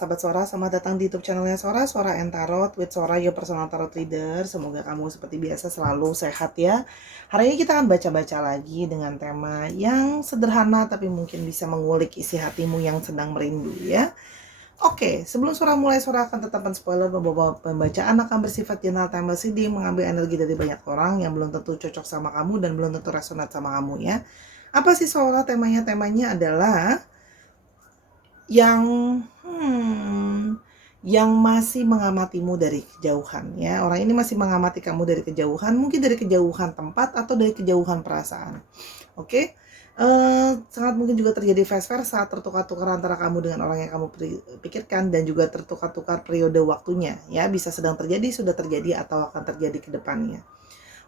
sahabat Sora, selamat datang di YouTube channelnya Sora, Sora and Tarot with Sora, your personal tarot reader. Semoga kamu seperti biasa selalu sehat ya. Hari ini kita akan baca-baca lagi dengan tema yang sederhana tapi mungkin bisa mengulik isi hatimu yang sedang merindu ya. Oke, sebelum Sora mulai, Sora akan tetap spoiler bahwa pembacaan akan bersifat general, timeless, reading, mengambil energi dari banyak orang yang belum tentu cocok sama kamu dan belum tentu resonate sama kamu ya. Apa sih Sora temanya? Temanya adalah yang masih mengamatimu dari kejauhan ya. Orang ini masih mengamati kamu dari kejauhan, mungkin dari kejauhan tempat atau dari kejauhan perasaan. Oke. Sangat mungkin juga terjadi vice versa, tertukar-tukar antara kamu dengan orang yang kamu pikirkan, dan juga tertukar-tukar periode waktunya ya. Bisa sedang terjadi, sudah terjadi, atau akan terjadi ke depannya.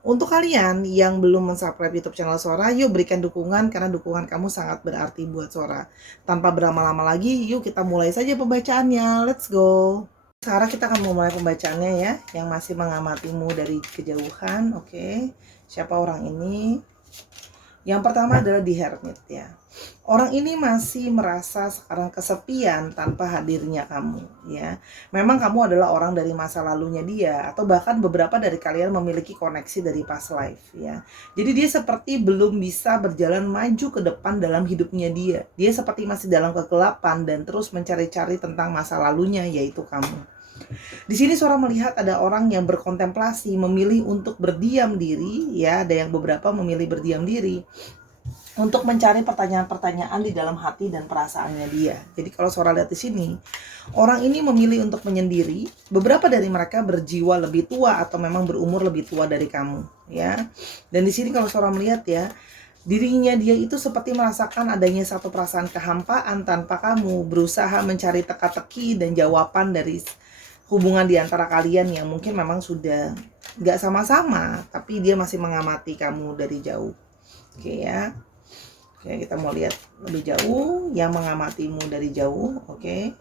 Untuk kalian yang belum mensubscribe YouTube channel Sora, yuk berikan dukungan karena dukungan kamu sangat berarti buat Sora. Tanpa berlama-lama lagi, yuk kita mulai saja pembacaannya. Let's go. Sekarang kita akan memulai pembacaannya ya, yang masih mengamatimu dari kejauhan. Oke. Siapa orang ini? Yang pertama adalah The Hermit ya. Orang ini masih merasa sekarang kesepian tanpa hadirnya kamu ya. Memang kamu adalah orang dari masa lalunya dia, atau bahkan beberapa dari kalian memiliki koneksi dari past life ya. Jadi dia seperti belum bisa berjalan maju ke depan dalam hidupnya dia. Dia seperti masih dalam kegelapan dan terus mencari-cari tentang masa lalunya, yaitu kamu. Di sini Sora melihat ada orang yang berkontemplasi, memilih untuk berdiam diri ya. Ada yang beberapa memilih berdiam diri untuk mencari pertanyaan-pertanyaan di dalam hati dan perasaannya dia. Jadi kalau Sora lihat di sini, orang ini memilih untuk menyendiri. Beberapa dari mereka berjiwa lebih tua atau memang berumur lebih tua dari kamu ya. Dan di sini kalau Sora melihat ya, dirinya dia itu seperti merasakan adanya satu perasaan kehampaan tanpa kamu, berusaha mencari teka-teki dan jawaban dari hubungan di antara kalian yang mungkin memang sudah gak sama-sama, tapi dia masih mengamati kamu dari jauh. Oke ya. Oke, kita mau lihat lebih jauh, yang mengamatimu dari jauh. Oke.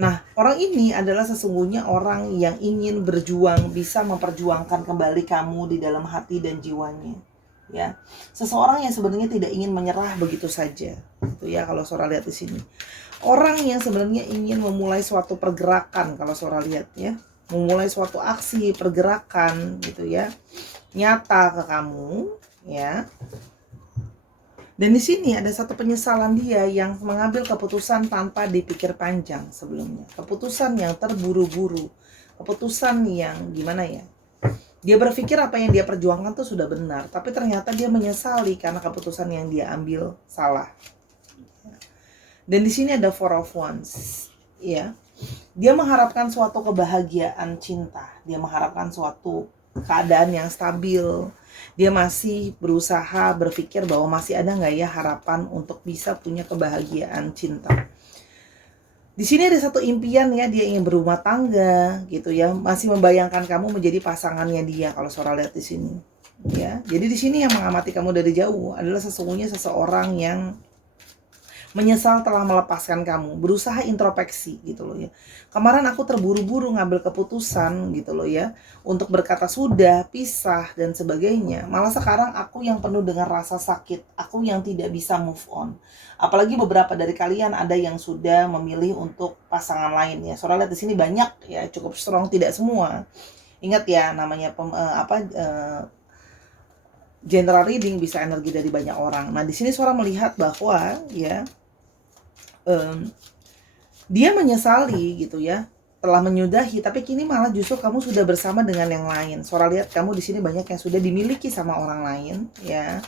Nah, orang ini adalah sesungguhnya orang yang ingin berjuang, bisa memperjuangkan kembali kamu di dalam hati dan jiwanya. Ya, seseorang yang sebenarnya tidak ingin menyerah begitu saja. Itu ya kalau Sora lihat di sini. Orang yang sebenarnya ingin memulai suatu pergerakan, kalau Sora lihat ya, memulai suatu aksi pergerakan gitu ya, nyata ke kamu ya. Dan di sini ada satu penyesalan dia yang mengambil keputusan tanpa dipikir panjang sebelumnya. Keputusan yang terburu-buru, keputusan yang gimana ya? Dia berpikir apa yang dia perjuangkan tuh sudah benar, tapi ternyata dia menyesali karena keputusan yang dia ambil salah. Dan di sini ada Four of Wands, ya. Dia mengharapkan suatu kebahagiaan cinta, dia mengharapkan suatu keadaan yang stabil. Dia masih berusaha berpikir bahwa masih ada nggak ya harapan untuk bisa punya kebahagiaan cinta. Di sini ada satu impian ya, dia ingin berumah tangga gitu ya, masih membayangkan kamu menjadi pasangannya dia kalau Sora lihat di sini. Ya, jadi di sini yang mengamati kamu dari jauh adalah sesungguhnya seseorang yang menyesal telah melepaskan kamu, berusaha introspeksi gitu loh ya. Kemarin aku terburu-buru ngambil keputusan gitu loh ya, untuk berkata sudah, pisah dan sebagainya. Malah sekarang aku yang penuh dengan rasa sakit, aku yang tidak bisa move on. Apalagi beberapa dari kalian ada yang sudah memilih untuk pasangan lain ya. Soalnya lihat di sini banyak ya, cukup strong, tidak semua. Ingat ya, namanya general reading bisa energi dari banyak orang. Nah, di sini Sora melihat bahwa ya, dia menyesali gitu ya, telah menyudahi, tapi kini malah justru kamu sudah bersama dengan yang lain. Sora lihat kamu di sini banyak yang sudah dimiliki sama orang lain ya,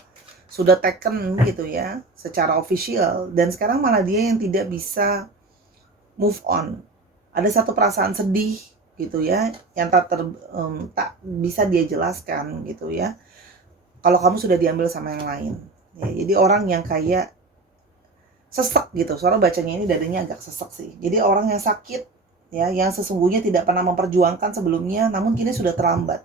sudah taken gitu ya, secara official, dan sekarang malah dia yang tidak bisa move on. Ada satu perasaan sedih gitu ya, yang tak bisa dia jelaskan gitu ya, kalau kamu sudah diambil sama yang lain ya. Jadi orang yang kayak sesek gitu, soalnya bacanya ini dadanya agak sesek sih. Jadi orang yang sakit ya, yang sesungguhnya tidak pernah memperjuangkan sebelumnya, namun kini sudah terlambat.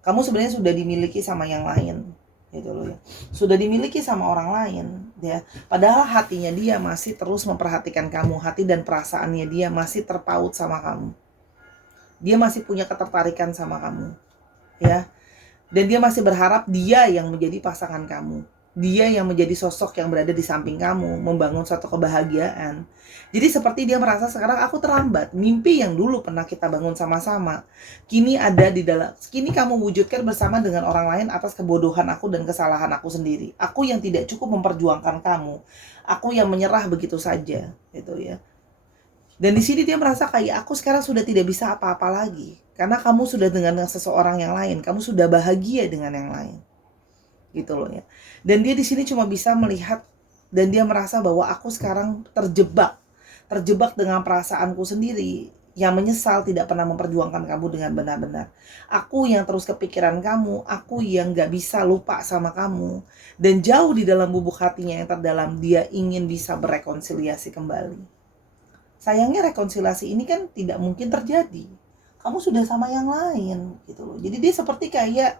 Kamu sebenarnya sudah dimiliki sama yang lain gitu loh ya, sudah dimiliki sama orang lain ya, padahal hatinya dia masih terus memperhatikan kamu, hati dan perasaannya dia masih terpaut sama kamu, dia masih punya ketertarikan sama kamu ya, dan dia masih berharap dia yang menjadi pasangan kamu. Dia yang menjadi sosok yang berada di samping kamu, membangun suatu kebahagiaan. Jadi seperti dia merasa sekarang aku terlambat. Mimpi yang dulu pernah kita bangun sama-sama, kini kamu wujudkan bersama dengan orang lain atas kebodohan aku dan kesalahan aku sendiri. Aku yang tidak cukup memperjuangkan kamu. Aku yang menyerah begitu saja, gitu ya. Dan di sini dia merasa kayak aku sekarang sudah tidak bisa apa-apa lagi. Karena kamu sudah dengan seseorang yang lain, kamu sudah bahagia dengan yang lain. Gitu loh ya. Dan dia di sini cuma bisa melihat dan dia merasa bahwa aku sekarang terjebak dengan perasaanku sendiri yang menyesal tidak pernah memperjuangkan kamu dengan benar-benar. Aku yang terus kepikiran kamu, aku yang gak bisa lupa sama kamu. Dan jauh di dalam bubuk hatinya yang terdalam, dia ingin bisa berekonsiliasi kembali. Sayangnya rekonsiliasi ini kan tidak mungkin terjadi. Kamu sudah sama yang lain gitu loh. Jadi dia seperti kayak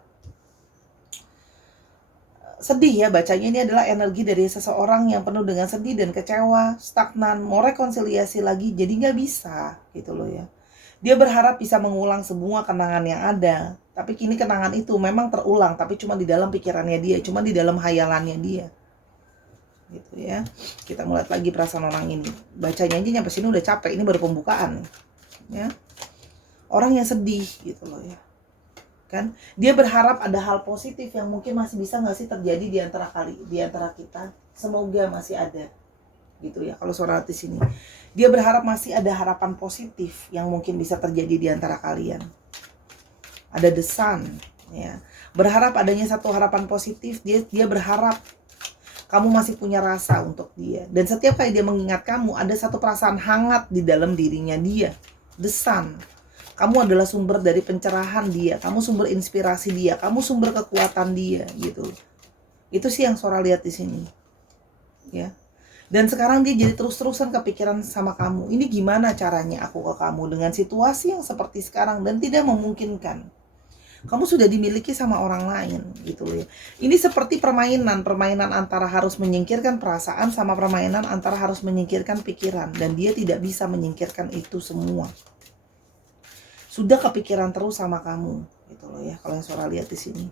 sedih ya bacanya. Ini adalah energi dari seseorang yang penuh dengan sedih dan kecewa, stagnan, mau rekonsiliasi lagi jadi nggak bisa gitu loh ya. Dia berharap bisa mengulang semua kenangan yang ada, tapi kini kenangan itu memang terulang, tapi cuma di dalam pikirannya dia, cuma di dalam hayalannya dia. Gitu ya. Kita mulai lagi perasaan orang ini. Bacanya aja nyampe sini udah capek, ini baru pembukaan ya. Orang yang sedih gitu loh ya. Kan dia berharap ada hal positif yang mungkin masih bisa nggak sih terjadi di antara kita. Semoga masih ada gitu ya. Kalau suara hati sini dia berharap masih ada harapan positif yang mungkin bisa terjadi di antara kalian. Ada the sun ya, berharap adanya satu harapan positif. Dia berharap kamu masih punya rasa untuk dia, dan setiap kali dia mengingat kamu ada satu perasaan hangat di dalam dirinya dia. The sun, kamu adalah sumber dari pencerahan dia, kamu sumber inspirasi dia, kamu sumber kekuatan dia gitu. Itu sih yang Sora lihat di sini ya. Dan sekarang dia jadi terus-terusan kepikiran sama kamu. Ini gimana caranya aku ke kamu dengan situasi yang seperti sekarang dan tidak memungkinkan. Kamu sudah dimiliki sama orang lain gitu loh ya. Ini seperti permainan antara harus menyingkirkan perasaan sama permainan antara harus menyingkirkan pikiran, dan dia tidak bisa menyingkirkan itu semua. Sudah kepikiran terus sama kamu gitu loh ya, kalau yang Sora lihat di sini.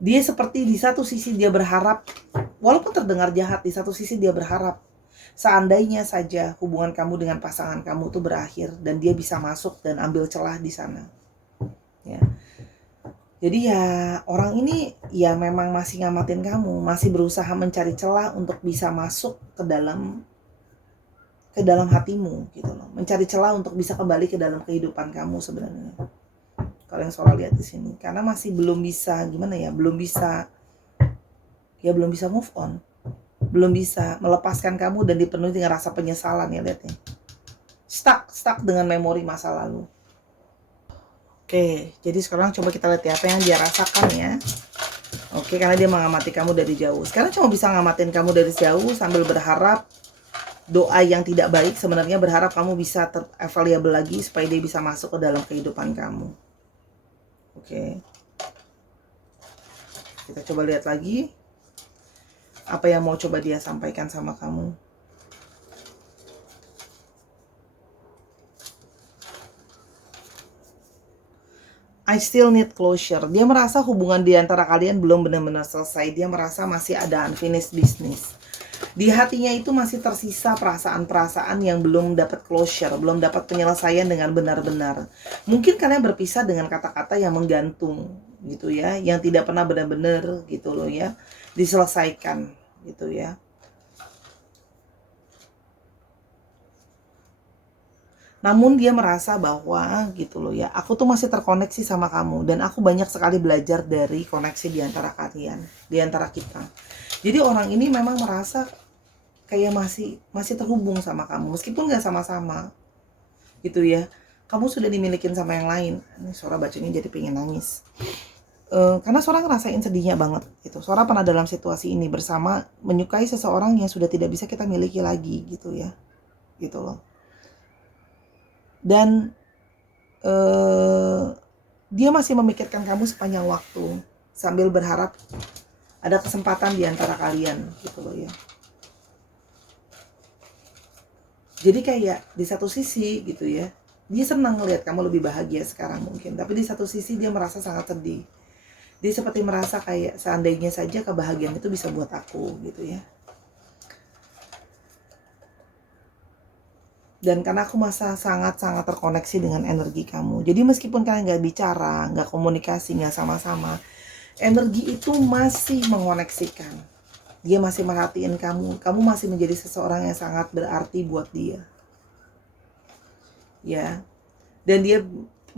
Dia seperti di satu sisi dia berharap, walaupun terdengar jahat, di satu sisi dia berharap seandainya saja hubungan kamu dengan pasangan kamu itu berakhir dan dia bisa masuk dan ambil celah di sana. Ya. Jadi ya orang ini ya memang masih ngamatin kamu, masih berusaha mencari celah untuk bisa masuk ke dalam hatimu gitu loh. Mencari celah untuk bisa kembali ke dalam kehidupan kamu sebenarnya. Kalau yang Sora lihat di sini, karena masih belum bisa belum bisa move on. Belum bisa melepaskan kamu dan dipenuhi dengan rasa penyesalan ya, lihatnya. Stuck dengan memori masa lalu. Oke, jadi sekarang coba kita lihat ya apa yang dia rasakan ya. Oke, karena dia mengamati kamu dari jauh. Sekarang cuma bisa ngamatin kamu dari jauh sambil berharap doa yang tidak baik, sebenarnya berharap kamu bisa available lagi supaya dia bisa masuk ke dalam kehidupan kamu. Oke. Kita coba lihat lagi apa yang mau coba dia sampaikan sama kamu. I still need closure. Dia merasa hubungan di antara kalian belum benar-benar selesai. Dia merasa masih ada unfinished business. Di hatinya itu masih tersisa perasaan-perasaan yang belum dapat closure, belum dapat penyelesaian dengan benar-benar. Mungkin kalian berpisah dengan kata-kata yang menggantung gitu ya, yang tidak pernah benar-benar gitu loh ya, diselesaikan gitu ya. Namun dia merasa bahwa gitu loh ya, aku tuh masih terkoneksi sama kamu dan aku banyak sekali belajar dari koneksi di antara kalian, di antara kita. Jadi orang ini memang merasa kayak masih terhubung sama kamu meskipun nggak sama-sama gitu ya. Kamu sudah dimilikin sama yang lain. Ini Sora bacanya jadi pengen nangis. Karena Sora ngerasain sedihnya banget gitu. Sora pernah dalam situasi ini bersama menyukai seseorang yang sudah tidak bisa kita miliki lagi gitu ya. Gitu loh. Dan dia masih memikirkan kamu sepanjang waktu sambil berharap ada kesempatan di antara kalian gitu loh ya. Jadi kayak di satu sisi gitu ya, dia senang ngelihat kamu lebih bahagia sekarang mungkin, tapi di satu sisi dia merasa sangat sedih. Dia seperti merasa kayak seandainya saja kebahagiaan itu bisa buat aku gitu ya. Dan karena aku masa sangat-sangat terkoneksi dengan energi kamu. Jadi meskipun kalian nggak bicara, nggak komunikasi, nggak sama-sama, energi itu masih mengoneksikan. Dia masih merhatiin kamu. Kamu masih menjadi seseorang yang sangat berarti buat dia. Ya. Dan dia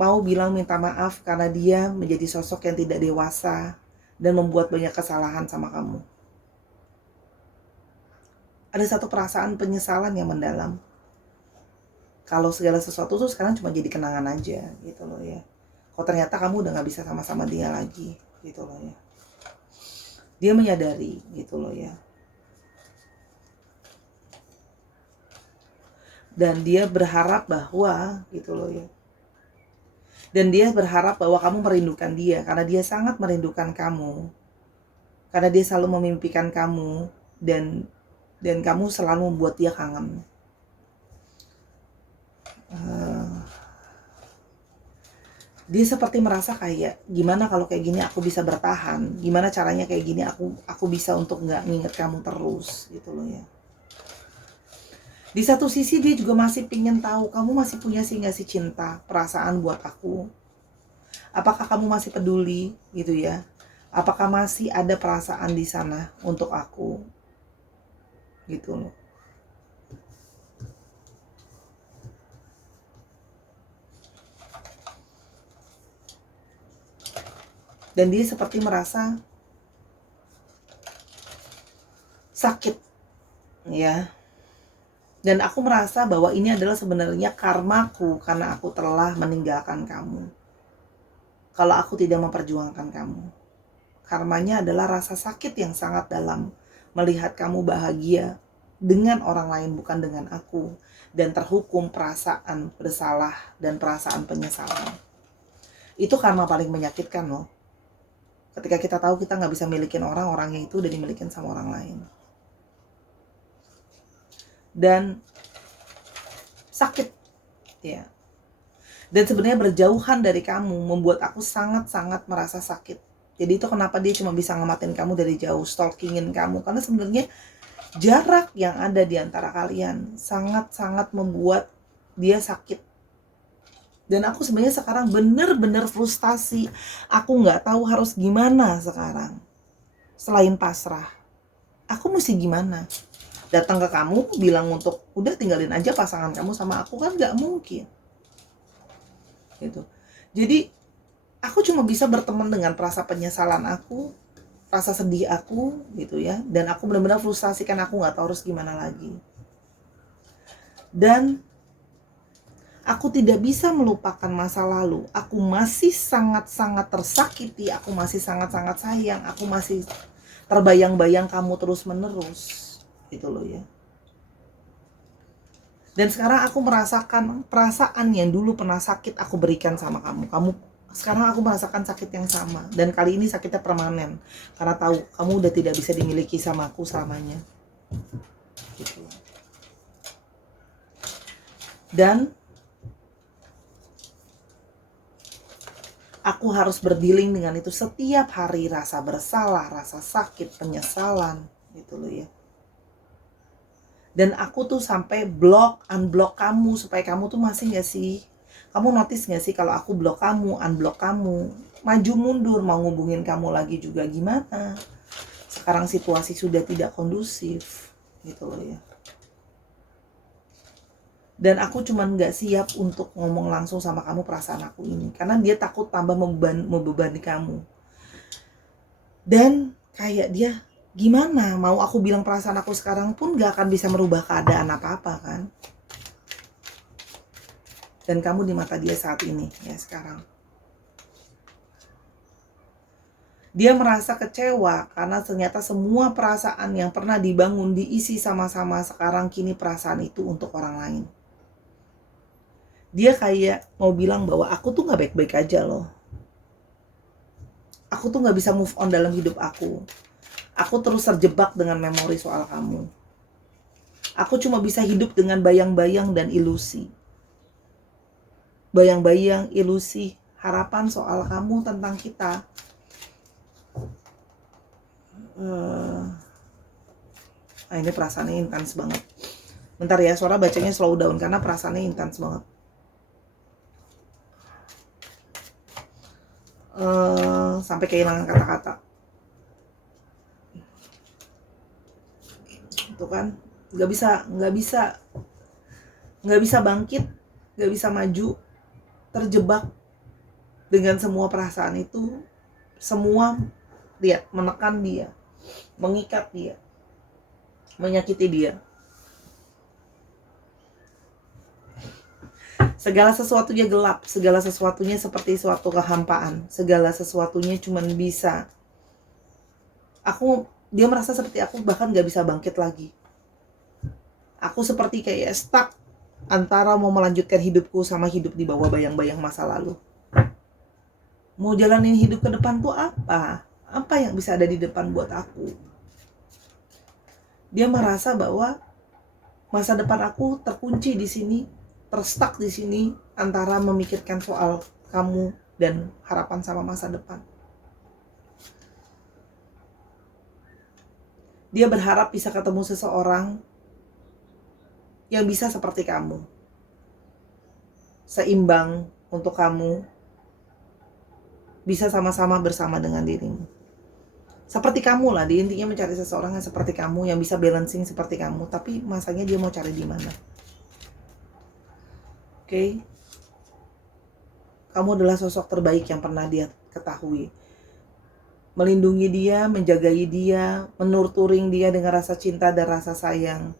mau bilang minta maaf karena dia menjadi sosok yang tidak dewasa dan membuat banyak kesalahan sama kamu. Ada satu perasaan penyesalan yang mendalam. Kalau segala sesuatu tuh sekarang cuma jadi kenangan aja gitu loh ya. Kok ternyata kamu udah gak bisa sama-sama dia lagi gitu loh ya. Dia menyadari gitu loh ya. Dan dia berharap bahwa gitu loh ya. Dan dia berharap bahwa kamu merindukan dia karena dia sangat merindukan kamu. Karena dia selalu memimpikan kamu dan kamu selalu membuat dia kangen. Dia seperti merasa kayak gimana kalau kayak gini aku bisa bertahan, gimana caranya kayak gini aku bisa untuk nggak nginget kamu terus gitu loh ya. Di satu sisi dia juga masih pingin tahu kamu masih punya sih nggak sih cinta, perasaan buat aku. Apakah kamu masih peduli gitu ya? Apakah masih ada perasaan di sana untuk aku gitu loh. Dan dia seperti merasa sakit ya. Dan aku merasa bahwa ini adalah sebenarnya karmaku karena aku telah meninggalkan kamu. Kalau aku tidak memperjuangkan kamu. Karmanya adalah rasa sakit yang sangat dalam melihat kamu bahagia dengan orang lain bukan dengan aku, dan terhukum perasaan bersalah dan perasaan penyesalan. Itu karma paling menyakitkan loh. Ketika kita tahu kita nggak bisa milikin orang, orangnya itu udah dimilikin sama orang lain. Dan sakit ya. Dan sebenarnya berjauhan dari kamu membuat aku sangat-sangat merasa sakit. Jadi itu kenapa dia cuma bisa ngamatin kamu dari jauh, stalkingin kamu. Karena sebenarnya jarak yang ada di antara kalian sangat-sangat membuat dia sakit. Dan aku sebenarnya sekarang bener-bener frustasi. Aku nggak tahu harus gimana sekarang. Selain pasrah. Aku mesti gimana? Datang ke kamu bilang untuk udah tinggalin aja pasangan kamu sama aku, kan nggak mungkin. Gitu. Jadi aku cuma bisa berteman dengan rasa penyesalan aku, rasa sedih aku gitu ya. Dan aku benar-benar frustasi kan aku nggak tahu harus gimana lagi. Dan aku tidak bisa melupakan masa lalu. Aku masih sangat-sangat tersakiti. Aku masih sangat-sangat sayang. Aku masih terbayang-bayang kamu terus-menerus. Gitu loh ya. Dan sekarang aku merasakan perasaan yang dulu pernah sakit aku berikan sama kamu. Sekarang aku merasakan sakit yang sama. Dan kali ini sakitnya permanen. Karena tahu kamu udah tidak bisa dimiliki sama aku selamanya. Gitu. Dan aku harus berdealing dengan itu setiap hari, rasa bersalah, rasa sakit, penyesalan, gitu loh ya. Dan aku tuh sampai unblock kamu supaya kamu tuh masih gak sih? Kamu notice gak sih kalau aku block kamu, unblock kamu, maju mundur mau ngubungin kamu lagi juga gimana? Sekarang situasi sudah tidak kondusif, gitu loh ya. Dan aku cuman gak siap untuk ngomong langsung sama kamu perasaan aku ini. Karena dia takut tambah membebani kamu. Dan kayak dia, gimana? Mau aku bilang perasaan aku sekarang pun gak akan bisa merubah keadaan apa-apa kan. Dan kamu di mata dia saat ini, ya sekarang. Dia merasa kecewa karena ternyata semua perasaan yang pernah dibangun, diisi sama-sama, sekarang kini perasaan itu untuk orang lain. Dia kayak mau bilang bahwa aku tuh gak baik-baik aja loh. Aku tuh gak bisa move on dalam hidup aku. Aku terus terjebak dengan memori soal kamu. Aku cuma bisa hidup dengan bayang-bayang dan ilusi. Bayang-bayang, ilusi, harapan soal kamu tentang kita. Ini perasaannya intens banget. Bentar ya, suara bacanya slow down karena perasaannya intens banget. Sampai kehilangan kata-kata. Itu kan, nggak bisa bangkit, nggak bisa maju, terjebak dengan semua perasaan itu, semua dia menekan dia, mengikat dia, menyakiti dia. Segala sesuatunya gelap, segala sesuatunya seperti suatu kehampaan, segala sesuatunya cuman bisa. Dia merasa seperti aku bahkan gak bisa bangkit lagi. Aku seperti kayak stuck antara mau melanjutkan hidupku sama hidup di bawah bayang-bayang masa lalu. Mau jalanin hidup ke depan tuh apa? Apa yang bisa ada di depan buat aku? Dia merasa bahwa masa depan aku terkunci di sini, terstuck di sini antara memikirkan soal kamu dan harapan sama masa depan. Dia berharap bisa ketemu seseorang yang bisa seperti kamu, seimbang untuk kamu, bisa sama-sama bersama dengan dirimu. Seperti kamu lah, dia intinya mencari seseorang yang seperti kamu, yang bisa balancing seperti kamu, tapi masanya dia mau cari di mana? Oke? Kamu adalah sosok terbaik yang pernah dia ketahui. Melindungi dia, menjagai dia, menurturing dia dengan rasa cinta dan rasa sayang.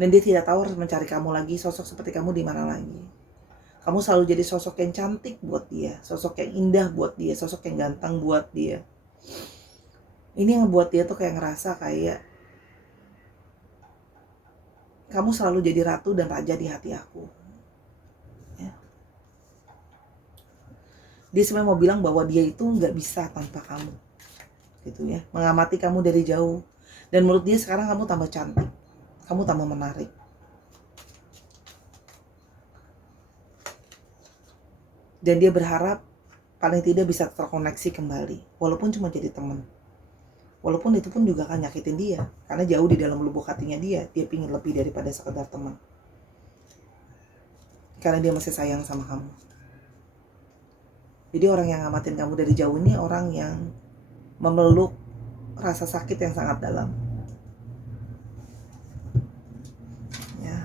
Dan dia tidak tahu harus mencari kamu lagi, sosok seperti kamu di mana lagi. Kamu selalu jadi sosok yang cantik buat dia, sosok yang indah buat dia, sosok yang ganteng buat dia. Ini yang buat dia tuh kayak ngerasa kayak kamu selalu jadi ratu dan raja di hati aku. Ya. Dia sebenarnya mau bilang bahwa dia itu nggak bisa tanpa kamu, gitu ya. Mengamati kamu dari jauh, dan menurut dia sekarang kamu tambah cantik, kamu tambah menarik. Dan dia berharap paling tidak bisa terkoneksi kembali, walaupun cuma jadi teman. Walaupun itu pun juga akan nyakitin dia, karena jauh di dalam lubuk hatinya dia pingin lebih daripada sekedar teman. Karena dia masih sayang sama kamu. Jadi orang yang ngamatin kamu dari jauh ini orang yang memeluk rasa sakit yang sangat dalam. Ya.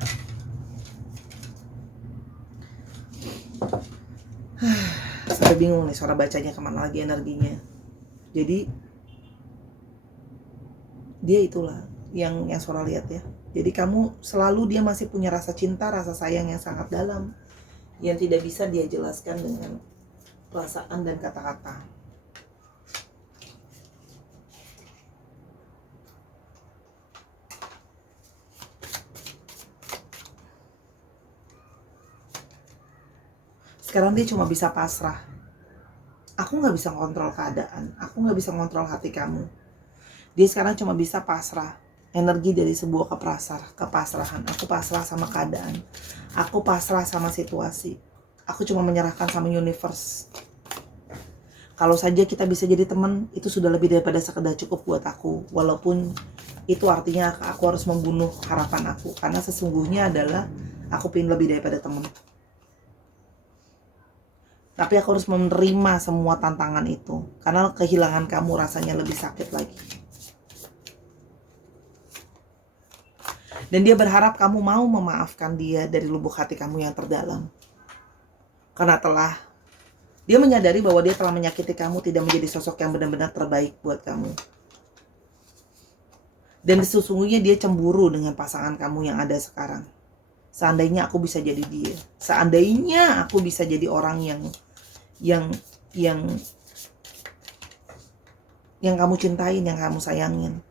Sampai bingung nih suara bacanya kemana lagi energinya. Jadi dia itulah yang suara lihat ya. Jadi kamu selalu, dia masih punya rasa cinta, rasa sayang yang sangat dalam, yang tidak bisa dia jelaskan dengan perasaan dan kata-kata. Sekarang dia cuma bisa pasrah. Aku gak bisa ngontrol keadaan, aku gak bisa ngontrol hati kamu. Dia sekarang cuma bisa pasrah, energi dari sebuah kepasrahan. Aku pasrah sama keadaan, aku pasrah sama situasi, aku cuma menyerahkan sama universe. Kalau saja kita bisa jadi teman, itu sudah lebih daripada sekedar cukup buat aku. Walaupun itu artinya aku harus membunuh harapan aku, karena sesungguhnya adalah aku pengen lebih daripada teman. Tapi aku harus menerima semua tantangan itu, karena kehilangan kamu rasanya lebih sakit lagi. Dan dia berharap kamu mau memaafkan dia dari lubuk hati kamu yang terdalam. Karena dia menyadari bahwa dia telah menyakiti kamu, tidak menjadi sosok yang benar-benar terbaik buat kamu. Dan sesungguhnya dia cemburu dengan pasangan kamu yang ada sekarang. Seandainya aku bisa jadi dia, seandainya aku bisa jadi orang yang kamu cintain, yang kamu sayangin.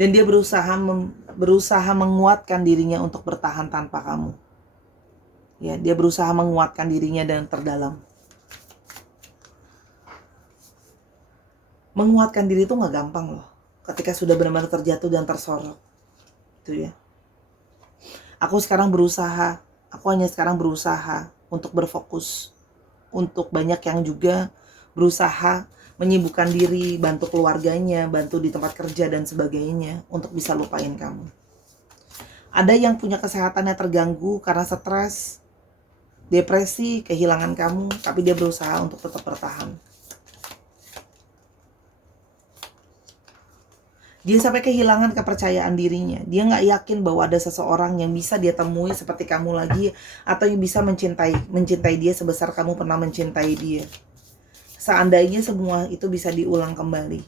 Dan dia berusaha menguatkan dirinya untuk bertahan tanpa kamu. Ya, dia berusaha menguatkan dirinya dan terdalam. Menguatkan diri itu nggak gampang loh. Ketika sudah benar-benar terjatuh dan tersorot, itu ya. Aku hanya sekarang berusaha untuk berfokus untuk banyak yang juga berusaha menyibukkan diri, bantu keluarganya, bantu di tempat kerja dan sebagainya untuk bisa lupain kamu. Ada yang punya kesehatannya terganggu karena stres, depresi, kehilangan kamu, tapi dia berusaha untuk tetap bertahan. Dia sampai kehilangan kepercayaan dirinya. Dia nggak yakin bahwa ada seseorang yang bisa dia temui seperti kamu lagi, atau yang bisa mencintai dia sebesar kamu pernah mencintai dia. Seandainya semua itu bisa diulang kembali.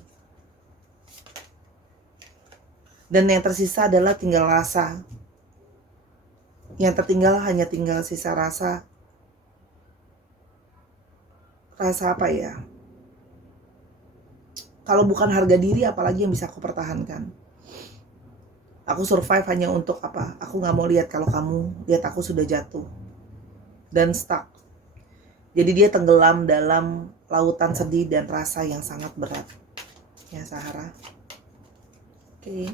Dan yang tersisa adalah tinggal rasa. Yang tertinggal hanya tinggal sisa rasa. Rasa apa ya? Kalau bukan harga diri, apalagi yang bisa aku pertahankan? Aku survive hanya untuk apa? Aku gak mau lihat kalau kamu lihat aku sudah jatuh dan stuck. Jadi dia tenggelam dalam lautan sedih dan rasa yang sangat berat. Ya Sahara. Oke.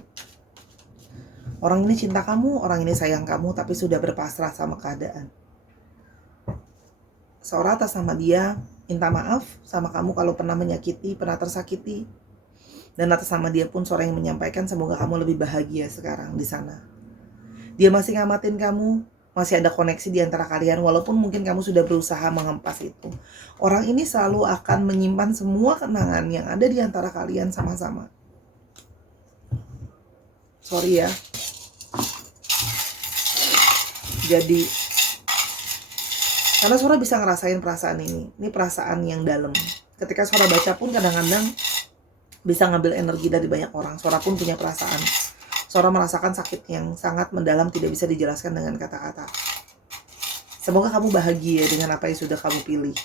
Orang ini cinta kamu, orang ini sayang kamu, tapi sudah berpasrah sama keadaan. Seorang atas nama dia minta maaf sama kamu kalau pernah menyakiti, pernah tersakiti. Dan atas nama dia pun seorang yang menyampaikan semoga kamu lebih bahagia sekarang di sana. Dia masih ngamatin kamu, masih ada koneksi di antara kalian walaupun mungkin kamu sudah berusaha mengempas itu. Orang ini selalu akan menyimpan semua kenangan yang ada di antara kalian sama-sama. Sorry ya. Jadi karena Sora bisa ngerasain perasaan ini perasaan yang dalam. Ketika Sora baca pun kadang-kadang bisa ngambil energi dari banyak orang. Sora pun punya perasaan. Sora merasakan sakit yang sangat mendalam, tidak bisa dijelaskan dengan kata-kata. Semoga kamu bahagia dengan apa yang sudah kamu pilih.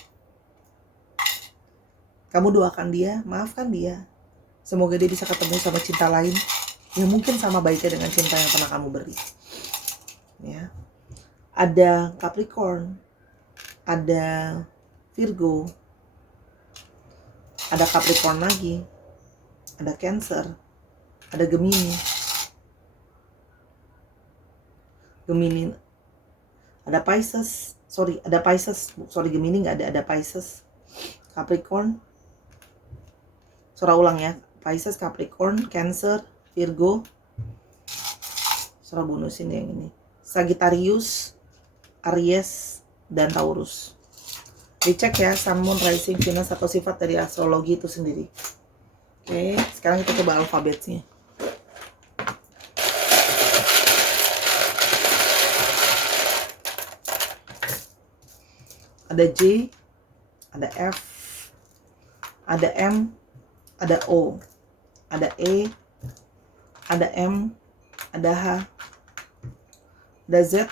Kamu doakan dia, maafkan dia. Semoga dia bisa ketemu sama cinta lain yang mungkin sama baiknya dengan cinta yang pernah kamu beri. Ya. Ada Capricorn, ada Virgo, ada Capricorn lagi, ada Cancer, ada Gemini, ada Pisces, Gemini nggak ada Pisces, Capricorn, Sora ulang ya, Pisces, Capricorn, Cancer, Virgo, Sora bonusin yang ini, Sagittarius, Aries, dan Taurus. Dicek ya Sun, Moon, Rising, Venus atau sifat dari astrologi itu sendiri. Oke, sekarang kita coba alfabetnya. Ada J, ada F, ada M, ada O, ada E, ada M, ada H, ada Z,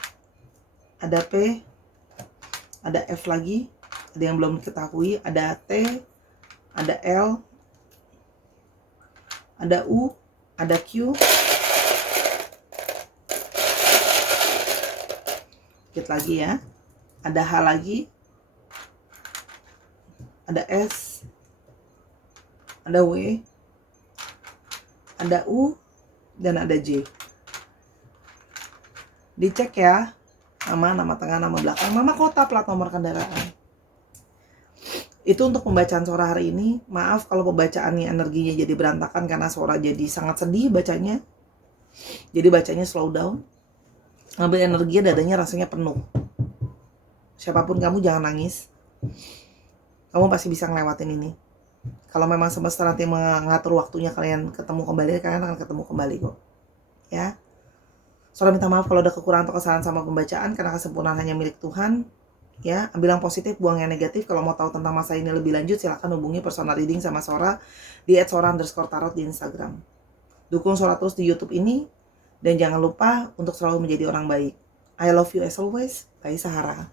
ada P, ada F lagi, ada yang belum diketahui, ada T, ada L, ada U, ada Q, dikit lagi ya, ada H lagi, ada S, ada W, ada U, dan ada J. Dicek ya, nama tengah, nama belakang, nama kota, plat nomor kendaraan. Itu untuk pembacaan Sora hari ini. Maaf kalau pembacaannya energinya jadi berantakan karena Sora jadi sangat sedih bacanya. Jadi bacanya slow down. Ambil energi, dadanya rasanya penuh. Siapapun kamu jangan nangis. Kamu pasti bisa ngelewatin ini. Kalau memang semesta nanti mengatur waktunya kalian ketemu kembali, kalian akan ketemu kembali kok. Ya. Sora minta maaf kalau ada kekurangan atau kesalahan sama pembacaan karena kesempurnaan hanya milik Tuhan. Ya, ambil yang positif, buang yang negatif. Kalau mau tahu tentang masa ini lebih lanjut, silahkan hubungi personal reading sama Sora di @sora_tarot di Instagram. Dukung Sora terus di YouTube ini, dan jangan lupa untuk selalu menjadi orang baik. I love you as always. Bye Sahara.